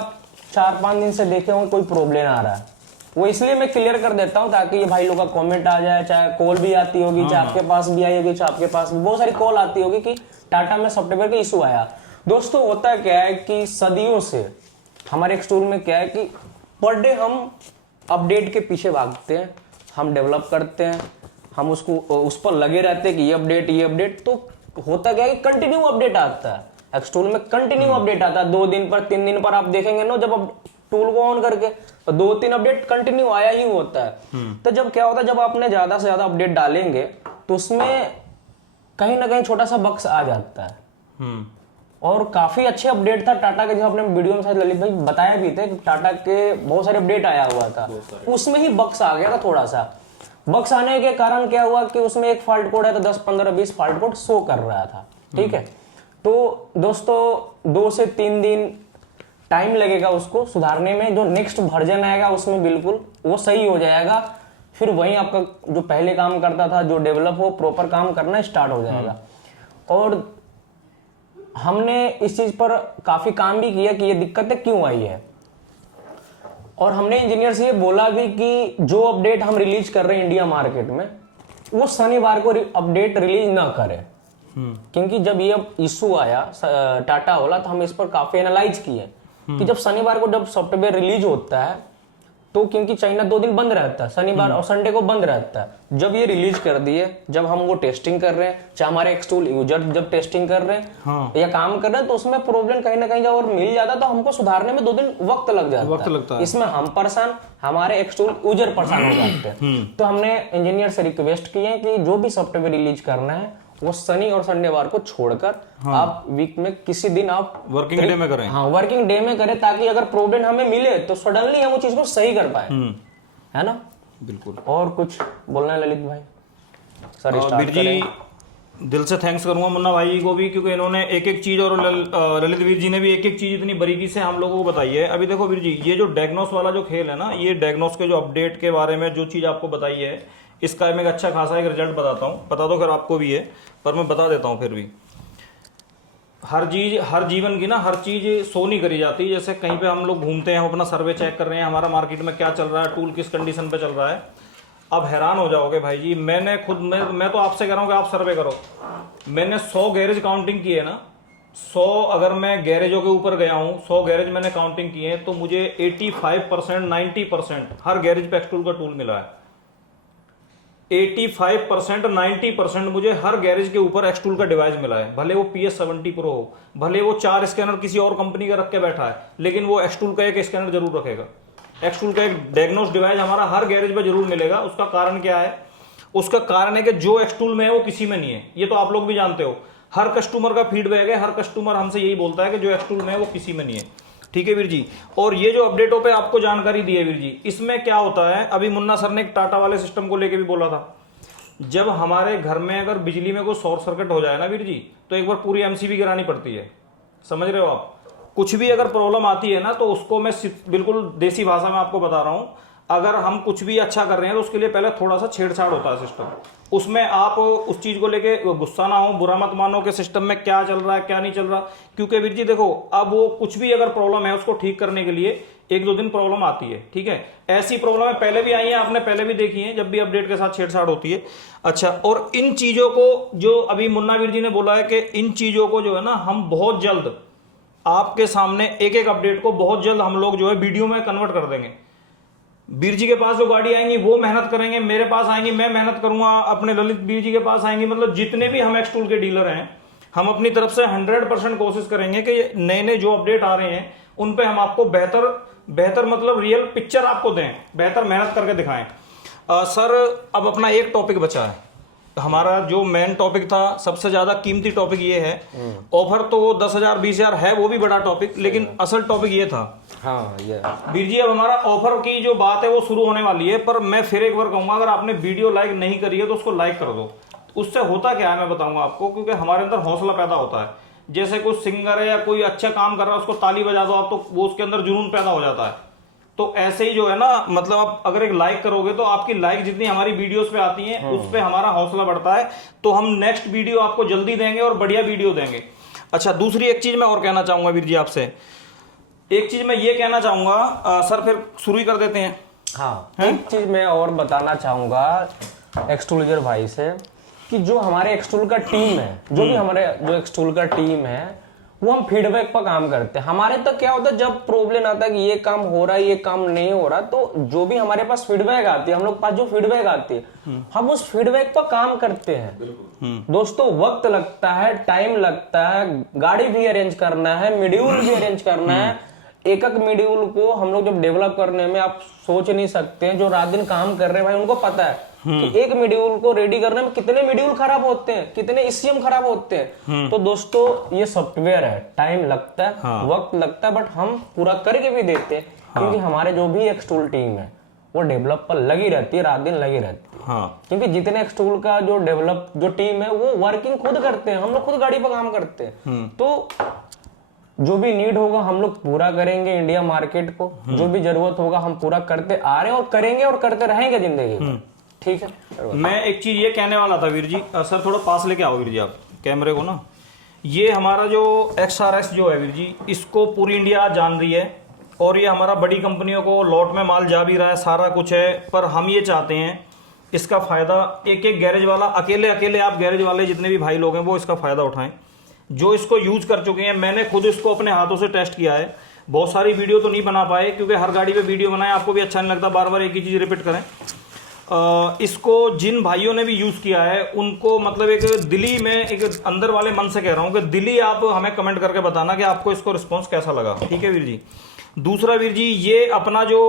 4-5 दिन से देखे होंगे कोई प्रॉब्लम आ रहा है, वो इसलिए मैं क्लियर कर देता हूं ताकि ये भाई लोग का कमेंट आ जाए, चाहे कॉल भी आती होगी, चाहे आपके पास भी आई होगी, चाहे आपके पास भी बहुत सारी कॉल आती होगी कि टाटा में सॉफ्टवेयर का इशू आया। दोस्तों होता क्या है कि सदियों से हमारे एक्सटूल में क्या है कि पर डे हम अपडेट के पीछे भागते हैं, हम डेवलप करते हैं, हम उसको उस पर लगे रहते हैं कि ये अपडेट। तो होता क्या है कि कंटिन्यू अपडेट आता है, एक्सटूल में कंटिन्यू अपडेट आता है। 2 दिन पर 3 दिन पर आप देखेंगे ना, जब आप टूल को ऑन करके तो 2-3 अपडेट कंटिन्यू आया ही होता है। तो जब क्या होता है, जब आपने ज्यादा से ज्यादा अपडेट डालेंगे तो उसमें कहीं ना कहीं छोटा सा बग्स आ जाता है। और काफी अच्छे अपडेट था टाटा के, जो आपने वीडियो में शायद ललित भाई बताया भी थे, टाटा के बहुत सारे अपडेट आया हुआ था, उसमें ही बग्स आ गया था। थोड़ा सा बग्स आने के कारण क्या हुआ कि उसमें एक फॉल्ट कोड है तो 10, 15, 20 फॉल्ट कोड शो कर रहा था। ठीक है, तो दोस्तों 2 से 3 दिन टाइम लगेगा उसको सुधारने में। जो नेक्स्ट वर्जन आएगा उसमें बिल्कुल वो सही हो जाएगा, फिर वहीं आपका जो पहले काम करता था, जो डेवलप हो प्रॉपर काम करना स्टार्ट हो जाएगा। और हमने इस चीज पर काफी काम भी किया कि ये दिक्कतें क्यों आई है, और हमने इंजीनियर से ये बोला भी कि जो अपडेट हम रिलीज कर रहे हैं इंडिया मार्केट में, वो शनिवार को अपडेट रिलीज ना करें। क्योंकि जब ये इशू आया टाटा वाला, तो हम इस पर काफी एनालाइज किए कि जब शनिवार को जब सॉफ्टवेयर रिलीज होता है तो क्योंकि चाइना 2 दिन बंद रहता है, शनिवार और संडे को बंद रहता है। जब ये रिलीज कर दिए, जब हम वो टेस्टिंग कर रहे हैं, चाहे हमारे एक्सटूल यूजर जब टेस्टिंग कर रहे हैं या काम कर रहे हैं, तो उसमें प्रॉब्लम कहीं ना कहीं जब और मिल जाता तो हमको सुधारने में 2 दिन वक्त लग जाता है। इसमें हम परेशान, हमारे एक्सटूल यूजर परेशान हो जाते हैं। तो हमने इंजीनियर से रिक्वेस्ट की है कि जो भी सॉफ्टवेयर रिलीज करना है वो शनि और संडेवार को छोड़कर आप वीक में किसी दिन आप वर्किंग डे में करें। हाँ, वर्किंग डे में करें, ताकि अगर प्रॉब्लम हमें मिले तो सडनली हम वो चीज को सही कर पाए, है ना। बिल्कुल। और कुछ बोलना है ललित भाई? सर वीर जी, दिल से थैंक्स करूंगा मुन्ना भाई को भी, क्योंकि इन्होंने एक एक चीज, और ललित वीर जी ने भी एक एक चीज इतनी बारीकी से हम लोगों को बताई है। अभी देखो वीर जी, ये जो डायग्नोस वाला जो खेल है ना, ये डायग्नोस के जो अपडेट के बारे में जो चीज आपको बताई है, इसका मैं एक अच्छा खासा एक रिजल्ट बताता हूँ, बता दो, खैर आपको भी है पर मैं बता देता हूँ फिर भी। हर जीवन की ना हर चीज सो नहीं करी जाती। जैसे कहीं पे हम लोग घूमते हैं, हम अपना सर्वे चेक कर रहे हैं, हमारा मार्केट में क्या चल रहा है, टूल किस कंडीशन पे चल रहा है। अब हैरान हो जाओगे भाई जी, मैंने खुद मैं तो आपसे कह रहा हूँ कि आप सर्वे करो। मैंने 100 गैरेज काउंटिंग की है ना, 100 अगर मैं गैरेजों के ऊपर गया हूँ, 100 गैरेज मैंने काउंटिंग की है, तो मुझे 85%, 90% हर गैरेज पे एक्सटूल का टूल मिला है। 85%, 90% मुझे हर गैरेज के ऊपर एक्सटूल का डिवाइस मिला है। भले वो PS70 Pro हो, भले वो 4 स्कैनर किसी और कंपनी का रख के बैठा है, लेकिन वो एक्सटूल का एक स्कैनर जरूर रखेगा। एक्सटूल का एक डायग्नोस डिवाइस हमारा हर गैरेज में जरूर मिलेगा। उसका कारण क्या है? उसका कारण है कि जो एक्सटूल में है वो किसी में नहीं है। ये तो आप लोग भी जानते हो, हर कस्टमर का फीडबैक है, हर कस्टमर हमसे यही बोलता है कि जो एक्सटूल में है वो किसी में नहीं है। ठीक है वीर जी, और ये जो अपडेटों पे आपको जानकारी दी है वीर जी, इसमें क्या होता है, अभी मुन्ना सर ने एक टाटा वाले सिस्टम को लेके भी बोला था। जब हमारे घर में अगर बिजली में कोई शॉर्ट सर्किट हो जाए ना वीर जी, तो एक बार पूरी MCB गिरानी पड़ती है। समझ रहे हो आप? कुछ भी अगर प्रॉब्लम आती है ना, तो उसको मैं बिल्कुल देसी भाषा में आपको बता रहा हूं, अगर हम कुछ भी अच्छा कर रहे हैं तो उसके लिए पहले थोड़ा सा छेड़छाड़ होता है सिस्टम। उसमें आप उस चीज को लेके गुस्सा ना हो, बुरा मत मानो कि सिस्टम में क्या चल रहा है क्या नहीं चल रहा, क्योंकि वीर जी देखो, अब वो कुछ भी अगर प्रॉब्लम है उसको ठीक करने के लिए 1-2 दिन प्रॉब्लम आती है। ठीक है, ऐसी प्रॉब्लम पहले भी आई है, आपने पहले भी देखी है, जब भी अपडेट के साथ छेड़छाड़ होती है। अच्छा, और इन चीजों को जो अभी मुन्ना वीर जी ने बोला है कि इन चीजों को जो है ना, हम बहुत जल्द आपके सामने एक एक अपडेट को बहुत जल्द हम लोग जो है वीडियो में कन्वर्ट कर देंगे। वीर जी के पास जो गाड़ी आएंगी वो मेहनत करेंगे, मेरे पास आएंगी मैं मेहनत करूंगा, अपने ललित वीर जी के पास आएंगी, मतलब जितने भी हम एक्सटूल के डीलर हैं, हम अपनी तरफ से 100% कोशिश करेंगे कि नए नए जो अपडेट आ रहे हैं उन पे हम आपको बेहतर मतलब रियल पिक्चर आपको दें, बेहतर मेहनत करके दिखाएं। सर अब अपना एक टॉपिक बचा है, हमारा जो मेन टॉपिक था, सबसे ज्यादा कीमती टॉपिक ये है। ऑफर तो वो 10,000 20,000 है, वो भी बड़ा टॉपिक, लेकिन असल टॉपिक ये था। हाँ ये वीर जी अब हमारा ऑफर की जो बात है वो शुरू होने वाली है, पर मैं फिर एक बार कहूंगा, अगर आपने वीडियो लाइक नहीं करी है तो उसको लाइक कर दो। उससे होता क्या है मैं बताऊंगा आपको, क्योंकि हमारे अंदर हौसला पैदा होता है। जैसे कोई सिंगर है या कोई अच्छा काम कर रहा है, उसको ताली बजा दो आप, तो वो उसके अंदर जुनून पैदा हो जाता है। तो ऐसे ही जो है ना, मतलब आप अगर एक लाइक करोगे तो आपकी लाइक जितनी हमारी वीडियोस पे आती हैं उस पे हमारा हौसला बढ़ता है, तो हम नेक्स्ट वीडियो आपको जल्दी देंगे और बढ़िया वीडियो देंगे। अच्छा, दूसरी एक चीज मैं और कहना चाहूंगा वीर जी आपसे, एक चीज मैं ये कहना चाहूंगा सर, फिर शुरू ही कर देते हैं। हाँ, एक चीज मैं और बताना चाहूंगा एक्सटूलर भाई से, कि जो हमारे एक्सटूल का टीम है, जो भी हमारे जो एक्सटूल का टीम है, वो हम फीडबैक पर काम करते हैं। हमारे तक क्या होता है, जब प्रॉब्लम आता है कि ये काम हो रहा है, ये काम नहीं हो रहा, तो जो भी हमारे पास फीडबैक आती है, हम लोग पास जो फीडबैक आती है, हम उस फीडबैक पर काम करते हैं। दोस्तों वक्त लगता है, टाइम लगता है, गाड़ी भी अरेंज करना है, मॉड्यूल भी अरेंज करना है। एक एक मॉड्यूल को हम लोग जब डेवलप करने में, आप सोच नहीं सकते हैं, जो रात दिन काम कर रहे हैं भाई उनको पता है कि एक मॉड्यूल को रेडी करने में कितने मॉड्यूल खराब होते हैं, कितने ईसीएम खराब होते हैं। तो दोस्तों ये सॉफ्टवेयर है, टाइम लगता है, वक्त लगता है, बट हम पूरा करके भी देते हैं, क्योंकि हमारे जो भी एक्सटूल टीम है वो डेवलप पर लगी रहती है, रात दिन लगी रहती है। क्योंकि जितने एक्सटूल का जो डेवलप जो टीम है वो वर्किंग खुद करते हैं, हम लोग खुद गाड़ी पर काम करते हैं। तो जो भी नीड होगा हम लोग पूरा करेंगे, इंडिया मार्केट को जो भी जरूरत होगा हम पूरा करते आ रहे हैं और करेंगे और करते रहेंगे जिंदगी में। ठीक है, मैं एक चीज ये कहने वाला था वीर जी, सर थोड़ा पास लेके आओ वीर जी आप कैमरे को ना। ये हमारा जो XRX जो है वीर जी, इसको पूरी इंडिया जान रही है, और ये हमारा बड़ी कंपनियों को लॉट में माल जा भी रहा है, सारा कुछ है। पर हम ये चाहते हैं इसका फायदा एक एक गैरेज वाला, अकेले अकेले आप गैरेज वाले जितने भी भाई लोग हैं वो इसका फायदा उठाएं, जो इसको यूज कर चुके हैं। मैंने खुद इसको अपने हाथों से टेस्ट किया है, बहुत सारी वीडियो तो नहीं बना पाए, क्योंकि हर गाड़ी पे वीडियो बनाए आपको भी अच्छा नहीं लगता, बार बार एक ही चीज रिपीट करें। इसको जिन भाइयों ने भी यूज किया है उनको, मतलब एक दिली में, एक अंदर वाले मन से कह रहा हूं कि दिली आप हमें कमेंट करके बताना कि आपको इसको रिस्पॉन्स कैसा लगा। ठीक है वीर जी। दूसरा वीर जी, ये अपना जो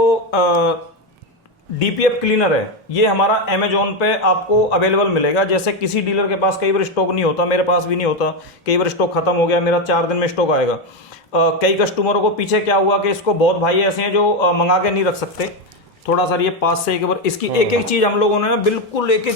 DPF क्लीनर है, ये हमारा अमेजोन पे आपको अवेलेबल मिलेगा। जैसे किसी डीलर के पास कई बार स्टॉक नहीं होता, मेरे पास भी नहीं होता, कई बार स्टॉक खत्म हो गया, मेरा 4 दिन में स्टॉक आएगा। कई कस्टमरों को पीछे क्या हुआ कि इसको बहुत भाई ऐसे हैं जो मंगा के नहीं रख सकते। थोड़ा सा ये पास से एक बार इसकी एक एक चीज हम लोगों ने बिल्कुल एक एक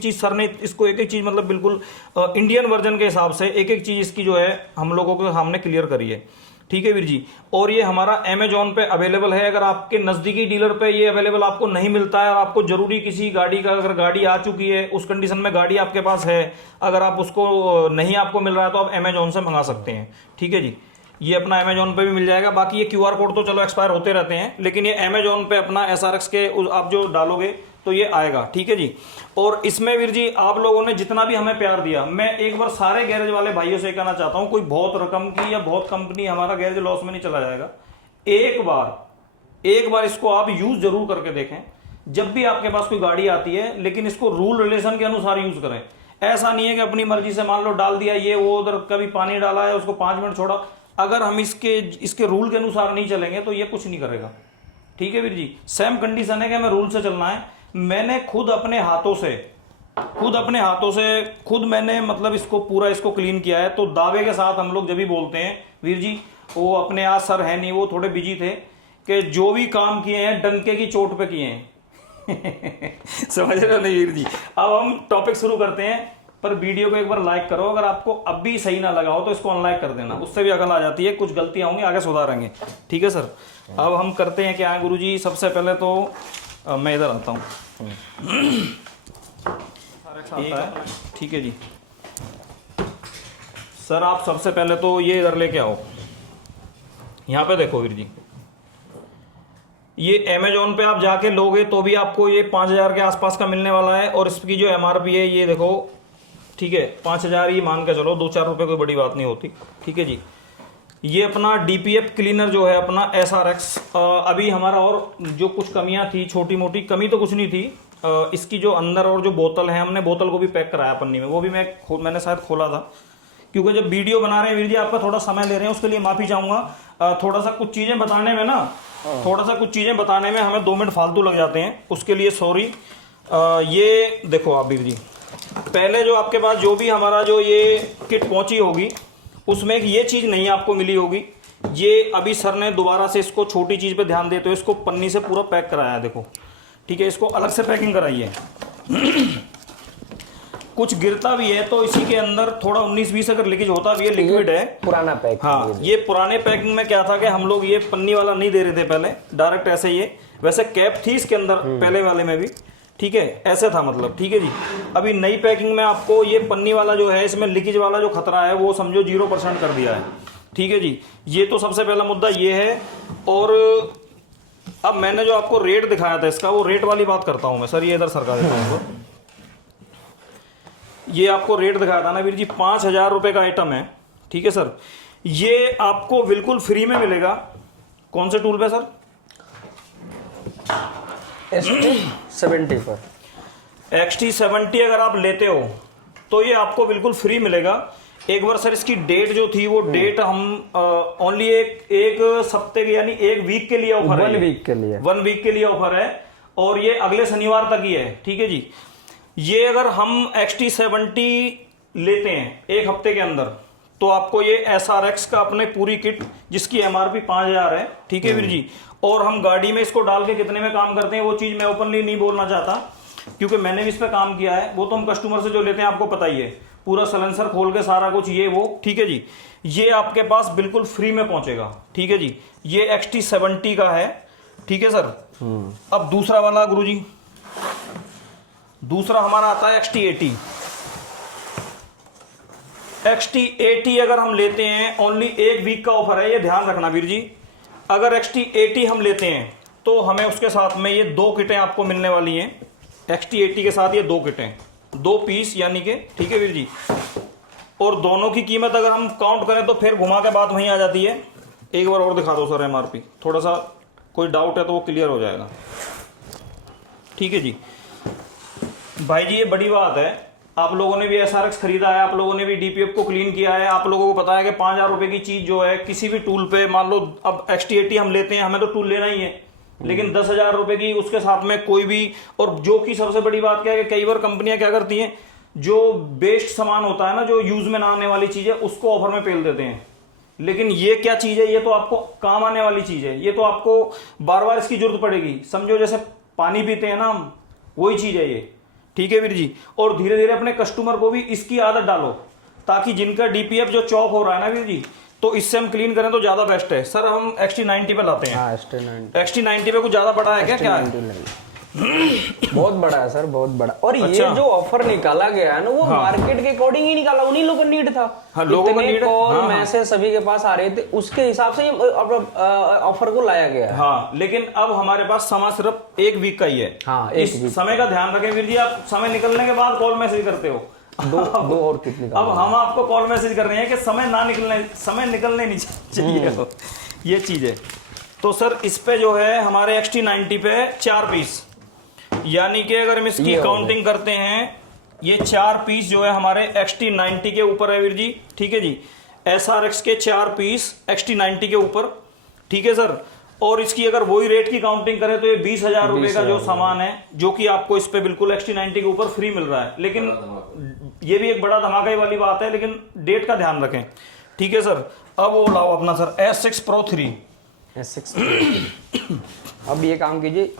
चीज सर ने इसको एक एक चीज, मतलब बिल्कुल इंडियन वर्जन के हिसाब से एक एक चीज इसकी जो है हम लोगों के सामने क्लियर करी है। ठीक है वीर जी। और ये हमारा अमेजोन पे अवेलेबल है। अगर आपके नजदीकी डीलर पे ये अवेलेबल आपको नहीं मिलता है और आपको जरूरी किसी गाड़ी का, अगर गाड़ी आ चुकी है उस कंडीशन में गाड़ी आपके पास है, अगर आप उसको नहीं आपको मिल रहा है तो आप अमेजोन से मंगा सकते हैं। ठीक है जी, ये अपना अमेजोन पे भी मिल जाएगा। बाकी ये QR कोड तो चलो एक्सपायर होते रहते हैं, लेकिन ये अमेजोन पे अपना SRX के आप जो डालोगे तो ये आएगा। ठीक है जी। और इसमें वीर जी आप लोगों ने जितना भी हमें प्यार दिया, मैं एक बार सारे गैरेज वाले भाइयों से कहना चाहता हूं, कोई बहुत रकम की या बहुत कंपनी, हमारा गैरेज लॉस में नहीं चला जाएगा। एक बार इसको आप यूज जरूर करके देखें जब भी आपके पास कोई गाड़ी आती है, लेकिन इसको रूल रिलेशन के अनुसार यूज करें। ऐसा नहीं है कि अपनी मर्जी से मान लो डाल दिया ये वो, उधर कभी पानी डाला है उसको 5 मिनट छोड़ा। अगर हम इसके रूल के अनुसार नहीं चलेंगे तो ये कुछ नहीं करेगा। ठीक है वीर जी। सेम कंडीशन है कि हमें रूल से चलना है। मैंने खुद अपने हाथों से खुद मैंने मतलब इसको पूरा इसको क्लीन किया है। तो दावे के साथ हम लोग जब भी बोलते हैं वीर जी, वो अपने आज सर है नहीं, वो थोड़े बिजी थे, कि जो भी काम किए हैं डंके की चोट पे किए हैं। समझ रहे हो नहीं वीर जी। अब हम टॉपिक शुरू करते हैं, पर वीडियो को एक बार लाइक करो। अगर आपको अब भी सही ना लगा हो तो इसको अनलाइक कर देना, उससे भी अकल आ जाती है। कुछ गलतियां होंगी, आगे सुधारेंगे। ठीक है सर। अब हम करते हैं क्या है गुरुजी, सबसे पहले तो मैं इधर आता हूँ। ठीक है जी सर, आप सबसे पहले तो ये इधर लेके आओ। यहाँ पे देखो वीर जी, ये अमेजोन पे आप जाके लोगे तो भी आपको ये 5,000 के आसपास का मिलने वाला है। और इसकी जो MRP है ये देखो, ठीक है 5,000 ही मान के चलो, 2-4 रुपए कोई बड़ी बात नहीं होती। ठीक है जी। ये अपना DPF क्लीनर जो है अपना SRX, अभी हमारा और जो कुछ कमियां थी, छोटी मोटी कमी तो कुछ नहीं थी, इसकी जो अंदर और जो बोतल है, हमने बोतल को भी पैक कराया पन्नी में, वो भी मैंने शायद खोला था, क्योंकि जब वीडियो बना रहे हैं वीर जी आपका थोड़ा समय ले रहे हैं, उसके लिए माफी चाहूंगा। थोड़ा सा कुछ चीजें बताने में हमें 2 मिनट फालतू लग जाते हैं, उसके लिए सॉरी। ये देखो आप वीर जी, पहले जो आपके पास जो भी हमारा जो ये किट पहुंची होगी उसमें एक ये चीज़ नहीं आपको मिली होगी। ये अभी सर ने दोबारा से इसको छोटी चीज़ पे ध्यान देते हुए इसको पन्नी से पूरा पैक कराया है, देखो ठीक है, इसको अलग से पैकिंग कराई है। कुछ गिरता भी है तो इसी के अंदर थोड़ा 19-20 अगर लीकेज होता भी है, लिक्विड है पुराना पैक। हाँ, ये पुराने पैकिंग में क्या था कि हम लोग ये पन्नी वाला नहीं दे रहे थे पहले, डायरेक्ट ऐसे ये, वैसे कैप थी इसके अंदर पहले वाले में भी, ठीक है, ऐसे था मतलब, ठीक है जी। अभी नई पैकिंग में आपको ये पन्नी वाला जो है, इसमें लीकेज वाला जो खतरा है वो समझो 0% कर दिया है, ठीक है जी। ये तो सबसे पहला मुद्दा ये है। और अब मैंने जो आपको रेट दिखाया था इसका, वो रेट वाली बात करता हूँ मैं सर, ये इधर सरका देता हूँ। ये आपको रेट दिखाया था ना वीर जी, 5,000 रुपये का आइटम है, ठीक है सर। ये आपको बिल्कुल फ्री में मिलेगा। कौन से टूल पे सर? XT70 पर। XT70 अगर आप लेते हो तो ये आपको बिल्कुल फ्री मिलेगा। एक बार सर इसकी डेट जो थी वो डेट हम ओनली एक हफ्ते की यानी एक वीक के लिए ऑफर है, 1 वीक के लिए, 1 वीक के लिए ऑफर है और ये अगले शनिवार तक ही है, ठीक है जी। ये अगर हम XT70 लेते हैं एक हफ्ते के अंदर तो आपको ये SRX का अपने पूरी किट जिसकी MRP 5,000 है, ठीक है वीर जी, और हम गाड़ी में इसको डाल के कितने में काम करते हैं वो चीज़ मैं ओपनली नहीं बोलना चाहता क्योंकि मैंने भी इस पर काम किया है। वो तो हम कस्टमर से जो लेते हैं आपको पता ही है, पूरा सलेंसर खोल के सारा कुछ ये वो, ठीक है जी। ये आपके पास बिल्कुल फ्री में पहुंचेगा, ठीक है जी। ये XT70 का है, ठीक है सर। अब दूसरा वाला गुरुजी, दूसरा हमारा आता है XT80। XT80 अगर हम लेते हैं, ओनली एक वीक का ऑफर है, ये ध्यान रखना वीर जी। अगर XT80 हम लेते हैं तो हमें उसके साथ में ये 2 किटें आपको मिलने वाली हैं। XT80 के साथ ये 2 किटें, 2 पीस यानी कि, ठीक है वीर जी। और दोनों की कीमत अगर हम काउंट करें तो फिर घुमा के बात वहीं आ जाती है। एक बार और दिखा दो सर MRP, थोड़ा सा कोई डाउट है तो वो क्लियर हो जाएगा, ठीक है जी। भाई जी ये बड़ी बात है, आप लोगों ने भी SRX खरीदा है, आप लोगों ने भी DPF को क्लीन किया है, आप लोगों को पता है कि 5,000 रुपए की चीज जो है किसी भी टूल पे, मान लो अब XT80 हम लेते हैं, हमें तो टूल लेना ही है, लेकिन 10,000 रुपए की उसके साथ में कोई भी, और जो कि सबसे बड़ी बात क्या है कि कई बार कंपनियां क्या करती हैं, जो बेस्ट सामान होता है ना, जो यूज में ना आने वाली चीज है, उसको ऑफर में पेल देते हैं। लेकिन ये क्या चीज है, ये तो आपको काम आने वाली चीज है, ये तो आपको बार बार इसकी जरूरत पड़ेगी। समझो जैसे पानी पीते हैं ना हम, वही चीज है ये, ठीक है वीर जी। और धीरे धीरे अपने कस्टमर को भी इसकी आदत डालो ताकि जिनका DPF जो चौक हो रहा है ना वीर जी, तो इससे हम क्लीन करें तो ज्यादा बेस्ट है। सर हम XT90 पे लाते हैं। XT90 पे कुछ ज्यादा बड़ा है क्या है? बहुत बड़ा है सर, बहुत बड़ा। और अच्छा। ये जो ऑफर निकाला गया है ना, वो मार्केट के अकॉर्डिंग ही निकाला, उन्हीं लोगों का नीड था। हाँ, लोगों का नीड, कॉल मैसेज सभी के पास आ रहे थे, उसके हिसाब से ऑफर को लाया गया है। हाँ, लेकिन अब हमारे पास समय सिर्फ एक वीक का ही है। हाँ, इस समय का ध्यान रखें वीर जी। आप समय निकलने के बाद कॉल मैसेज करते हो, दो और कितनी, अब हम आपको कॉल मैसेज कर रहे हैं कि समय निकलने नहीं चाहिए, ये चीज है। तो सर इस पे जो है हमारे XT90 पे 4 पीस, यानी कि अगर हम इसकी काउंटिंग करते हैं, ये 4 पीस जो है हमारे XT90 के ऊपर है वीर जी, ठीक है जी। SRX के 4 पीस XT90 के ऊपर, ठीक है सर। और इसकी अगर वही रेट की काउंटिंग करें तो ये 20,000 रुपए का जो सामान है, जो कि आपको इस पे बिल्कुल XT90 के ऊपर फ्री मिल रहा है। लेकिन ये भी एक बड़ा धमाके वाली बात है, लेकिन डेट का ध्यान रखें, ठीक है सर। अब वो लाओ अपना सर S6 Pro 3। अब ये काम कीजिए,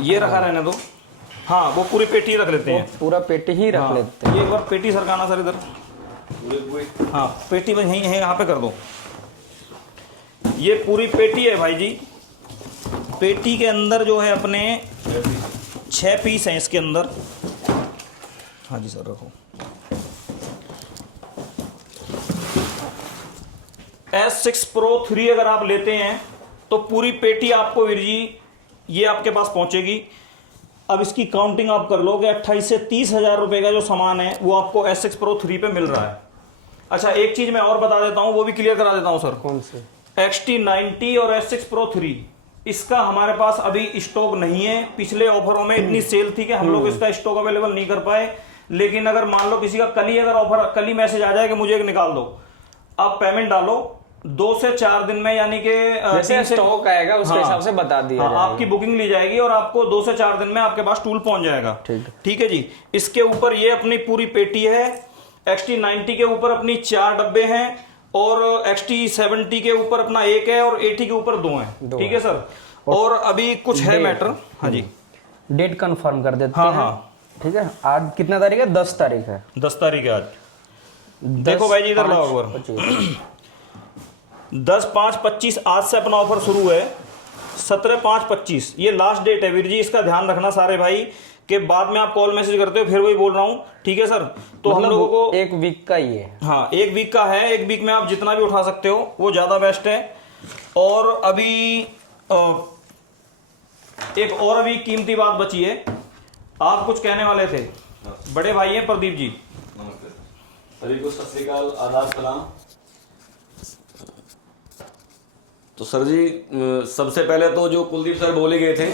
ये रखा रहने दो। हाँ, वो पूरी पेटी रख लेते हैं, पूरा पेटी ही रख लेते हैं। ये एक बार पेटी सरकाना सर इधर, हाँ पेटी में यहीं है, यहाँ पे कर दो। ये पूरी पेटी है भाई जी। पेटी के अंदर जो है अपने 6 पीस हैं इसके अंदर। हाँ जी सर रखो। S6 Pro 3 अगर आप लेते हैं तो पूरी पेटी आपको वीर जी ये आपके पास पहुंचेगी। अब इसकी काउंटिंग आप कर लो कि 28 से 30,000 रुपए का जो सामान है वो आपको S6 Pro 3 पे मिल रहा है। अच्छा एक चीज मैं और बता देता हूं, वो भी क्लियर करा देता हूं सर। कौन से? XT90 और S6 Pro 3 इसका हमारे पास अभी स्टॉक नहीं है। पिछले ऑफरों में इतनी सेल थी कि हम लोग इसका स्टॉक अवेलेबल नहीं कर पाए। लेकिन अगर मान लो किसी का कल ही अगर ऑफर, कल ही मैसेज आ जाए कि मुझे एक निकाल दो, आप पेमेंट डालो, 2 से 4 दिन में, यानी कि जैसे 3 से स्टॉक आएगा उसके हाँ, हिसाब से बता दिया हाँ, जाएगा। आपकी बुकिंग ली जाएगी और आपको 2 से 4 दिन में आपके पास टूल पहुंच जाएगा। ठीक है जी। इसके ऊपर ये अपनी पूरी पेटी है। XT90 के ऊपर अपनी 4 डब्बे हैं और XT70 के ऊपर अपना 1 है और 80 के ऊपर 2 हैं। ठीक है सर। और अभी कुछ है मैटर। हाँ जी, डेट कंफर्म कर देते हाँ हैं। हाँ, ठीक है, आज कितना तारीख है? 10 तारीख है। 10 तारीख है आज। देखो भाई जी, इधर लाओ अखबार। 10/5/25 आज से अपना ऑफर शुरू है। 17/5/25 ये लास्ट डेट है वीर जी, इसका ध्यान रखना सारे भाई के बाद में आप कॉल मैसेज करते हो, फिर वही बोल रहा हूँ। ठीक है सर। तो हम लोगों को 1 वीक का ही है। हाँ, 1 वीक का है। 1 वीक में आप जितना भी उठा सकते हो वो ज्यादा बेस्ट है। और अभी एक और अभी कीमती बात बची है। आप कुछ कहने वाले थे, बड़े भाई हैं प्रदीप जी। नमस्ते सभी को, सत श्री अकाल, आदाब, सलाम। तो सर जी, सबसे पहले तो जो कुलदीप सर बोले गए थे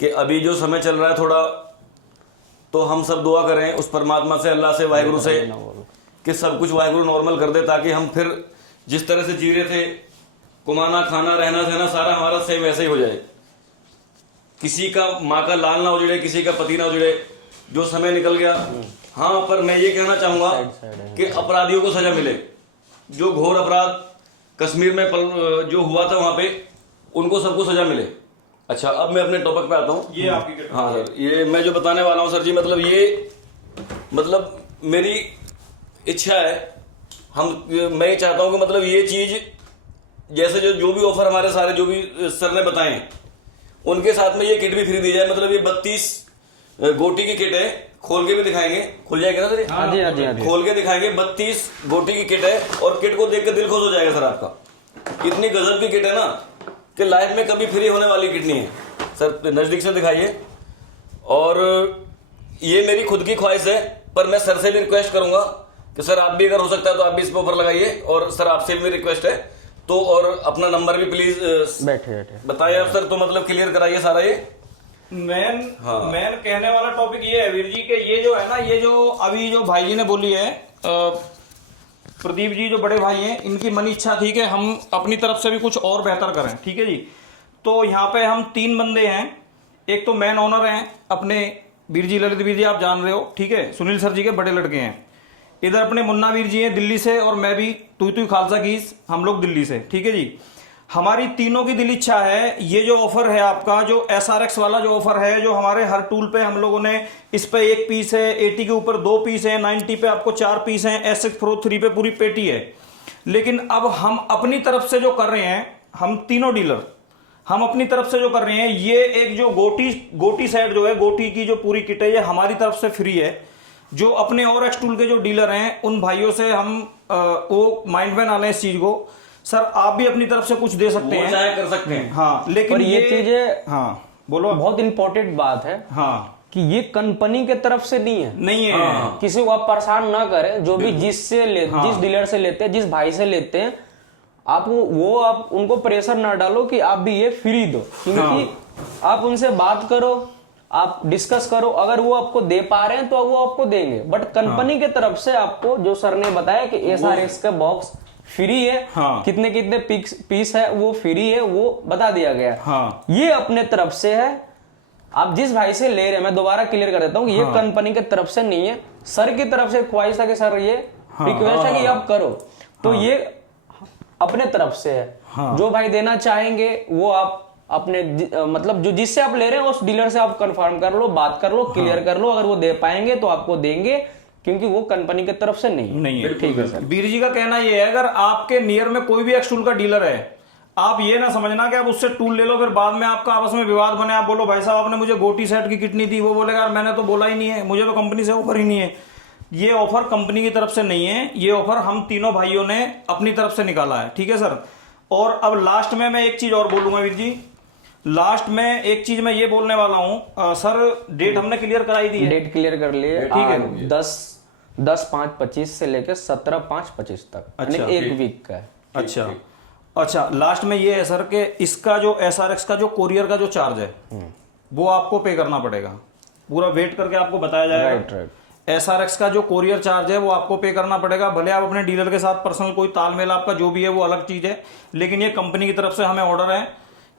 कि अभी जो समय चल रहा है थोड़ा, तो हम सब दुआ करें उस परमात्मा से, अल्लाह से, वाहिगुरु से, कि सब कुछ वाहिगुरु नॉर्मल कर दे, ताकि हम फिर जिस तरह से जी रहे थे, कमाना, खाना, रहना सहना सारा हमारा सेम वैसे ही हो जाए। किसी का माँ का लाल ना उजड़े, किसी का पति ना उजड़े, जो समय निकल गया। हाँ, पर मैं ये कहना चाहूंगा कि अपराधियों को सजा मिले। जो घोर अपराध कश्मीर में जो हुआ था वहां पे, उनको सबको सजा मिले। अच्छा, अब मैं अपने टॉपिक पे आता हूँ। ये आपकी हाँ सर, ये मैं जो बताने वाला हूँ सर जी, मतलब मेरी इच्छा है, मैं ये चाहता हूँ कि मतलब ये चीज, जैसे जो भी ऑफर हमारे सारे जो भी सर ने बताए, उनके साथ में ये किट भी फ्री दी जाए। मतलब ये 32 गोटी की किट है, खोल के भी दिखाएंगे, खुल जाएगा ना सर? हाँ जी, हाँ जी, हाँ जी। खोल के दिखाएंगे। 32 गोटी की किट है और किट को देख के दिल खुश हो जाएगा सर आपका। इतनी गजब की किट है ना कि लाइफ में कभी फ्री होने वाली किट नहीं है सर। नजदीक से दिखाइए। और ये मेरी खुद की ख्वाहिश है, पर मैं सर से भी रिक्वेस्ट करूंगा कि सर आप भी अगर हो सकता है तो आप भी इस पर ऑफर लगाइए। और सर आपसे भी रिक्वेस्ट है तो, और अपना नंबर भी प्लीज बैठे बताइए आप सर, तो मतलब क्लियर कराइए सारा ये। मेन कहने वाला टॉपिक ये है वीर जी के, ये जो है ना, ये जो अभी जो भाई जी ने बोली है, प्रदीप जी जो बड़े भाई हैं, इनकी मन इच्छा थी कि हम अपनी तरफ से भी कुछ और बेहतर करें। ठीक है जी। तो यहाँ पे हम 3 बंदे हैं। एक तो मेन ओनर हैं अपने वीर जी, ललित वीर जी आप जान रहे हो। ठीक है, सुनील सर जी के बड़े लड़के हैं। इधर अपने मुन्ना वीर जी हैं दिल्ली से, और मैं भी तू खालसा कीस, हम लोग दिल्ली से। ठीक है जी। हमारी तीनों की दिल इच्छा है, ये जो ऑफर है आपका, जो SRX वाला जो ऑफर है, जो हमारे हर टूल पे हम लोगों ने, इस पे 1 पीस है, 80 के ऊपर 2 पीस है, 90 पे आपको 4 पीस है, SX Pro 3 पे पूरी पेटी है। लेकिन अब हम अपनी तरफ से जो कर रहे हैं, हम तीनों डीलर, हम अपनी तरफ से जो कर रहे हैं, ये एक जो गोटी सेट जो है, गोटी की जो पूरी किट है, ये हमारी तरफ से फ्री है। जो अपने और एक्स टूल के जो डीलर हैं, उन भाइयों से हम वो माइंड में ना लें इस चीज को। सर आप भी अपनी तरफ से कुछ दे सकते हैं, चाहे कर सकते हैं। हाँ, लेकिन और ये चीजें, हाँ बोलो, बहुत इंपॉर्टेंट बात है। हाँ, कि ये कंपनी के तरफ से नहीं है, नहीं है। हाँ। किसी को आप परेशान ना करें। जो भी जिस डीलर से लेते हैं, जिस भाई से लेते हैं, आप उनको प्रेशर ना डालो कि आप भी ये फ्री दो, क्योंकि आप उनसे बात करो, आप डिस्कस करो। अगर वो आपको दे पा रहे हैं तो वो आपको देंगे, बट कंपनी के तरफ से आपको, जो सर ने बताया कि SRX का बॉक्स फ्री है, कितने कितने पीस है वो फ्री है, वो बता दिया गया। ये अपने तरफ से है। आप जिस भाई से ले रहे हैं, मैं दोबारा क्लियर कर देता हूँ, ये कंपनी के तरफ से नहीं है, सर की तरफ से ख्वाहिश है कि सर ये रिक्वेस्ट है कि आप करो, तो ये अपने तरफ से है। जो भाई देना चाहेंगे वो आप अपने मतलब जो जिससे आप ले रहे हैं उस डीलर से आप कंफर्म कर लो, बात कर लो, क्लियर कर लो। अगर वो दे पाएंगे तो आपको देंगे, क्योंकि वो कंपनी की तरफ से नहीं है। ठीक है सर। वीर जी का कहना ये है, अगर आपके नियर में कोई भी एक्स टूल का डीलर है, आप ये ना समझना कि आप उससे टूल ले लो, फिर बाद में आपका आपस में विवाद बने, आप बोलो भाई साहब आपने मुझे गोटी सेट की किट नहीं दी, वो बोलेगा यार मैंने तो बोला ही नहीं है, मुझे तो कंपनी से ऑफर ही नहीं है। ये ऑफर कंपनी की तरफ से नहीं है, ये ऑफर हम तीनों भाइयों ने अपनी तरफ से निकाला है। ठीक है सर। और अब लास्ट में मैं एक चीज और बोलूंगा वीर जी, लास्ट में एक चीज मैं ये बोलने वाला हूँ सर, डेट हमने क्लियर कराई दी है, डेट क्लियर कर लिए। ठीक है, 10/5/25 से लेकर 17/5/25 तक, अच्छा, 1 वीक का है। अच्छा, लास्ट में ये है सर कि इसका जो SRX का जो कोरियर का जो चार्ज है, वो आपको पे करना पड़ेगा। पूरा वेट करके आपको बताया जाएगा। राइट। SRX का जो कोरियर चार्ज है वो आपको पे करना पड़ेगा, भले आप अपने डीलर के साथ पर्सनल कोई तालमेल आपका जो भी है वो अलग चीज़ है, लेकिन ये कंपनी की तरफ से हमें ऑर्डर है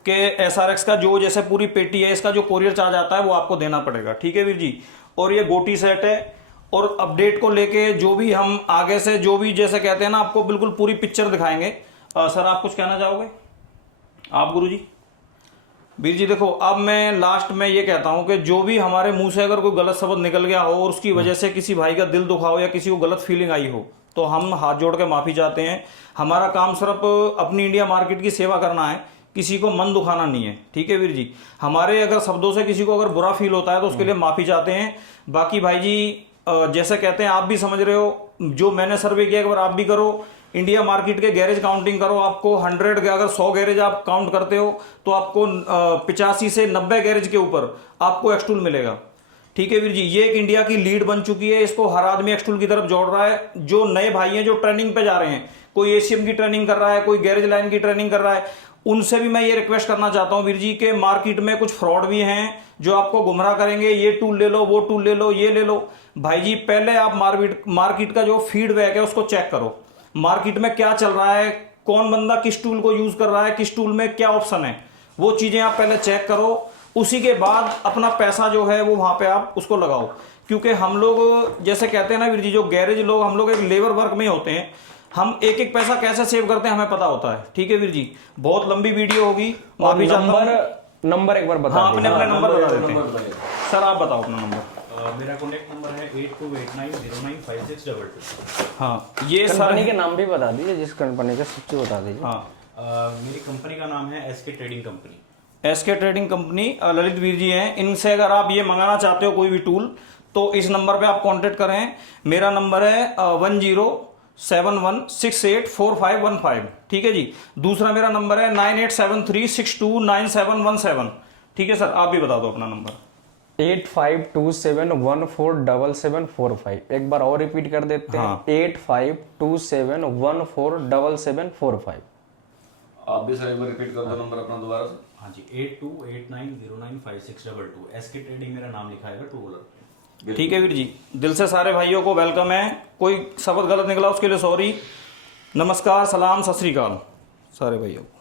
कि SRX का जो जैसे पूरी पेटी है इसका जो कोरियर चार्ज आता है वो आपको देना पड़ेगा। ठीक है वीर जी। और ये गोटी सेट है, और अपडेट को लेके जो भी हम आगे से जो भी जैसे कहते हैं ना आपको बिल्कुल पूरी पिक्चर दिखाएंगे। सर आप कुछ कहना चाहोगे? आप गुरु जी? वीर जी देखो, अब मैं लास्ट में ये कहता हूं कि जो भी हमारे मुंह से अगर कोई गलत शब्द निकल गया हो और उसकी वजह से किसी भाई का दिल दुखा हो या किसी को गलत फीलिंग आई हो तो हम हाथ जोड़ के माफी चाहते हैं। हमारा काम सिर्फ अपनी इंडिया मार्केट की सेवा करना है, किसी को मन दुखाना नहीं है। ठीक है वीर जी। हमारे अगर शब्दों से किसी को अगर बुरा फील होता है तो उसके लिए माफी चाहते हैं। बाकी भाई जी जैसे कहते हैं आप भी समझ रहे हो, जो मैंने सर्वे किया एक बार आप भी करो, इंडिया मार्केट के गैरेज काउंटिंग करो, आपको 100 के अगर 100 गैरेज आप काउंट करते हो तो आपको 85 से 90 गैरेज के ऊपर आपको एक्सटूल मिलेगा। ठीक है वीर जी। ये एक इंडिया की लीड बन चुकी है, इसको हर आदमी एक्सटूल की तरफ जोड़ रहा है। जो नए भाई हैं जो ट्रेनिंग पे जा रहे हैं, कोई एसीएम की ट्रेनिंग कर रहा है, कोई गैरेज लाइन की ट्रेनिंग कर रहा है, उनसे भी मैं ये रिक्वेस्ट करना चाहता हूं वीर जी के मार्केट में कुछ फ्रॉड भी हैं जो आपको गुमराह करेंगे, ये टूल ले लो, वो टूल ले लो, ये ले लो। भाई जी पहले आप मार्केट का जो फीडबैक है उसको चेक करो, मार्केट में क्या चल रहा है, कौन बंदा किस टूल को यूज कर रहा है, किस टूल में क्या ऑप्शन है, वो चीजें आप पहले चेक करो। उसी के बाद अपना पैसा जो है वो वहां पे आप उसको लगाओ। क्योंकि हम लोग जैसे कहते हैं ना वीर जी, जो गैरेज लोग हम लोग एक लेबर वर्क में होते हैं, हम एक एक पैसा कैसे सेव करते हैं हमें पता होता है। ठीक है वीर जी। बहुत लंबी वीडियो होगी, माफी चाहता हूं। नंबर एक बार बता हाँ, अपने दीजिए। अपने नंबर बता देते हैं। सर आप बताओ अपना नंबर। मेरा कॉन्टैक्ट नंबर है 8289095622। हाँ ये सर कंपनी के नाम भी बता दीजिए, जिस कंपनी का सबसे बता दीजिए। हाँ मेरी कंपनी का नाम है SK trading company. SK trading company, Lalit Veer ji हैं। इनसे अगर आप ये मंगाना चाहते हो कोई भी टूल तो इस नंबर पे आप कांटेक्ट करें। मेरा नंबर है 1071684515। ठीक है जी। दूसरा मेरा नंबर है 9873629717। ठीक है सर, आप भी बता दो अपना नंबर। 8527147745। एक बार और रिपीट कर देते हैं। हाँ। 8527147745। आप भी सर एक बार रिपीट कर दो नंबर अपना दोबारा से। हाँ जी, 8289095622। SK ट्रेडिंग मेरा नाम लिखा है टू व्हीलर। ठीक है वीर जी। दिल से सारे भाइयों को वेलकम है। कोई शब्द गलत निकला उसके लिए सॉरी। नमस्कार, सलाम, सत श्री अकाल सारे भाइयों को।